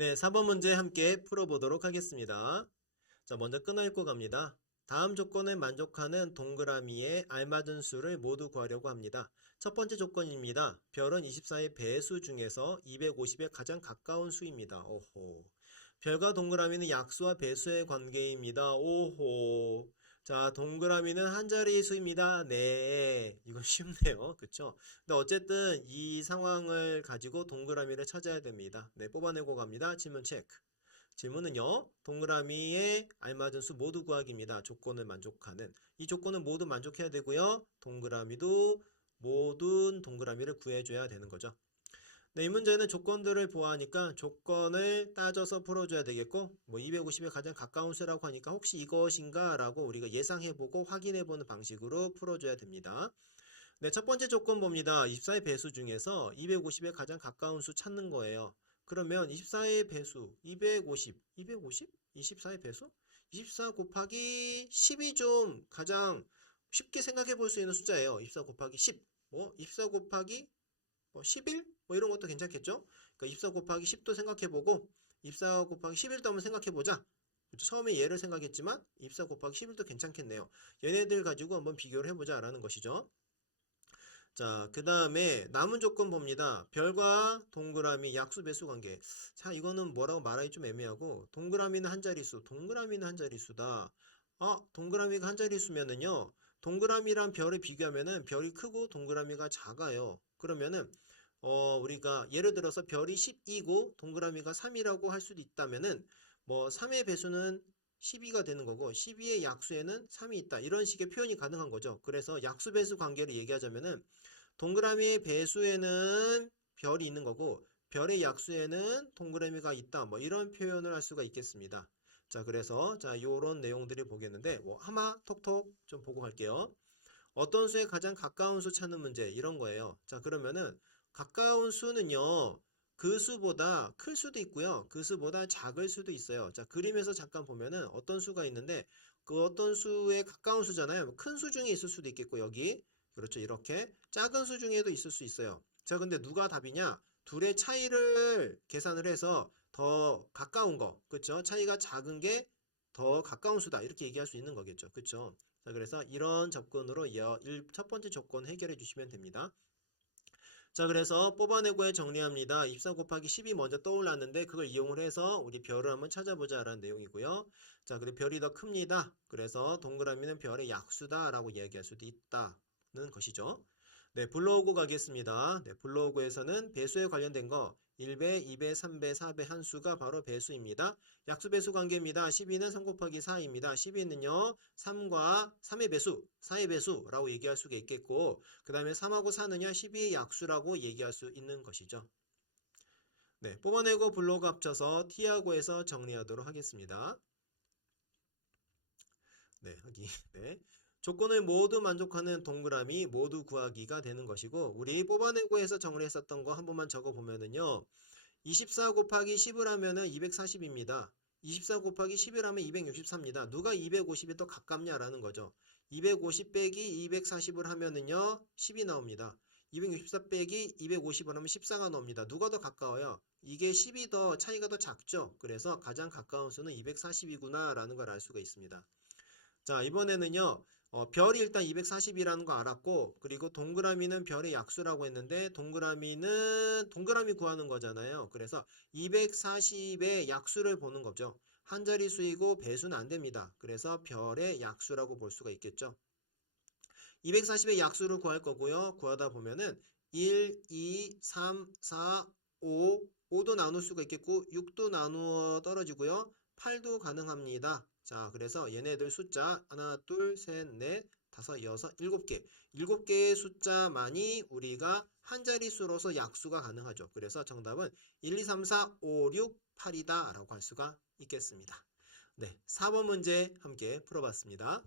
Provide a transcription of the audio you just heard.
네, 4번 문제 함께 풀어보도록 하겠습니다. 자, 먼저 끊어 읽고 갑니다. 다음 조건에 만족하는 동그라미에 알맞은 수를 모두 구하려고 합니다. 첫 번째 조건입니다. 별은 24의 배수 중에서 250에 가장 가까운 수입니다. 오호. 별과 동그라미는 약수와 배수의 관계입니다. 오호. 자, 동그라미는 한 자리 수입니다. 네. 이건 쉽네요. 그쵸? 근데 어쨌든 이 상황을 가지고 동그라미를 찾아야 됩니다. 네, 뽑아내고 갑니다. 질문 체크. 질문은요. 동그라미에 알맞은 수 모두 구하기입니다. 조건을 만족하는. 이 조건은 모두 만족해야 되고요. 동그라미도 모든 동그라미를 구해줘야 되는 거죠. 네, 이 문제는 조건들을 보아하니까 조건을 따져서 풀어줘야 되겠고, 뭐 250에 가장 가까운 수라고 하니까 혹시 이것인가 라고 우리가 예상해보고 확인해보는 방식으로 풀어줘야 됩니다. 네, 첫 번째 조건 봅니다. 24의 배수 중에서 250에 가장 가까운 수 찾는 거예요. 그러면 24의 배수, 250? 24의 배수? 24 곱하기 10이 좀 가장 쉽게 생각해 볼 수 있는 숫자예요. 24 곱하기 10. 24 곱하기 11? 이런 것도 괜찮겠죠? 그러니까 24 곱하기 10도 생각해보고 24 곱하기 11도 한번 생각해보자. 처음에 얘를 생각했지만 24 곱하기 11도 괜찮겠네요. 얘네들 가지고 한번 비교를 해보자 라는 것이죠. 자, 그 다음에 남은 조건 봅니다. 별과 동그라미 약수 배수 관계. 자, 이거는 뭐라고 말하기 좀 애매하고 동그라미는 한 자릿수, 동그라미는 한 자릿수다. 동그라미가 한 자릿수면은요. 동그라미랑 별을 비교하면은 별이 크고 동그라미가 작아요. 그러면은 우리가 예를 들어서 별이 10이고 동그라미가 3이라고 할 수도 있다면은 뭐 3의 배수는 12가 되는 거고 12의 약수에는 3이 있다. 이런 식의 표현이 가능한 거죠. 그래서 약수 배수 관계를 얘기하자면은 동그라미의 배수에는 별이 있는 거고 별의 약수에는 동그라미가 있다. 뭐 이런 표현을 할 수가 있겠습니다. 자, 그래서 자, 요런 내용들이 보겠는데 뭐 하마 톡톡 좀 보고 갈게요. 어떤 수에 가장 가까운 수 찾는 문제 이런 거예요. 자, 그러면은 가까운 수는요. 그 수보다 클 수도 있고요. 그 수보다 작을 수도 있어요. 자, 그림에서 잠깐 보면은 어떤 수가 있는데 그 어떤 수에 가까운 수잖아요. 큰 수 중에 있을 수도 있겠고 여기 그렇죠. 이렇게 작은 수 중에도 있을 수 있어요. 자, 근데 누가 답이냐? 둘의 차이를 계산을 해서 더 가까운 거, 그렇죠? 차이가 작은 게 더 가까운 수다 이렇게 얘기할 수 있는 거겠죠. 그렇죠? 자, 그래서 이런 접근으로 첫 번째 조건 해결해 주시면 됩니다. 자, 그래서 뽑아내고에 정리합니다. 24 곱하기 10이 먼저 떠올랐는데 그걸 이용을 해서 우리 별을 한번 찾아보자 라는 내용이고요. 자, 그리고 별이 더 큽니다. 그래서 동그라미는 별의 약수다 라고 이야기할 수도 있다는 것이죠. 네, 불러오고 가겠습니다. 네, 불러오고에서는 배수에 관련된 거 1배, 2배, 3배, 4배 한 수가 바로 배수입니다. 약수배수 관계입니다. 12는 3 곱하기 4입니다. 12는요. 3과 3의 배수, 4의 배수라고 얘기할 수가 있겠고 그 다음에 3하고 4는요. 12의 약수라고 얘기할 수 있는 것이죠. 네, 뽑아내고 불러오고 합쳐서 T하고에서 정리하도록 하겠습니다. 네, 하기. 네. 조건을 모두 만족하는 동그라미 모두 구하기가 되는 것이고 우리 뽑아내고 해서 정리했었던 거 한 번만 적어보면은요. 24 곱하기 10을 하면은 240입니다. 24 곱하기 10을 하면 264입니다. 누가 250이 더 가깝냐라는 거죠. 250 빼기 240을 하면은요. 10이 나옵니다. 264 빼기 250을 하면 14가 나옵니다. 누가 더 가까워요? 이게 10이 더 차이가 더 작죠. 그래서 가장 가까운 수는 240이구나 라는 걸 알 수가 있습니다. 자, 이번에는요. 별이 일단 240이라는 거 알았고 그리고 동그라미는 별의 약수라고 했는데 동그라미는 동그라미 구하는 거잖아요. 그래서 240의 약수를 보는 거죠. 한 자릿수이고 배수는 안 됩니다. 그래서 별의 약수라고 볼 수가 있겠죠. 240의 약수를 구할 거고요. 구하다 보면은 1, 2, 3, 4, 5, 5도 나눌 수가 있겠고 6도 나누어 떨어지고요. 8도 가능합니다. 자, 그래서 얘네들 숫자 하나, 둘, 셋, 넷, 다섯, 여섯, 일곱 개. 일곱 개의 숫자만이 우리가 한 자릿수로서 약수가 가능하죠. 그래서 정답은 1, 2, 3, 4, 5, 6, 8이다 라고 할 수가 있겠습니다. 네, 4번 문제 함께 풀어봤습니다.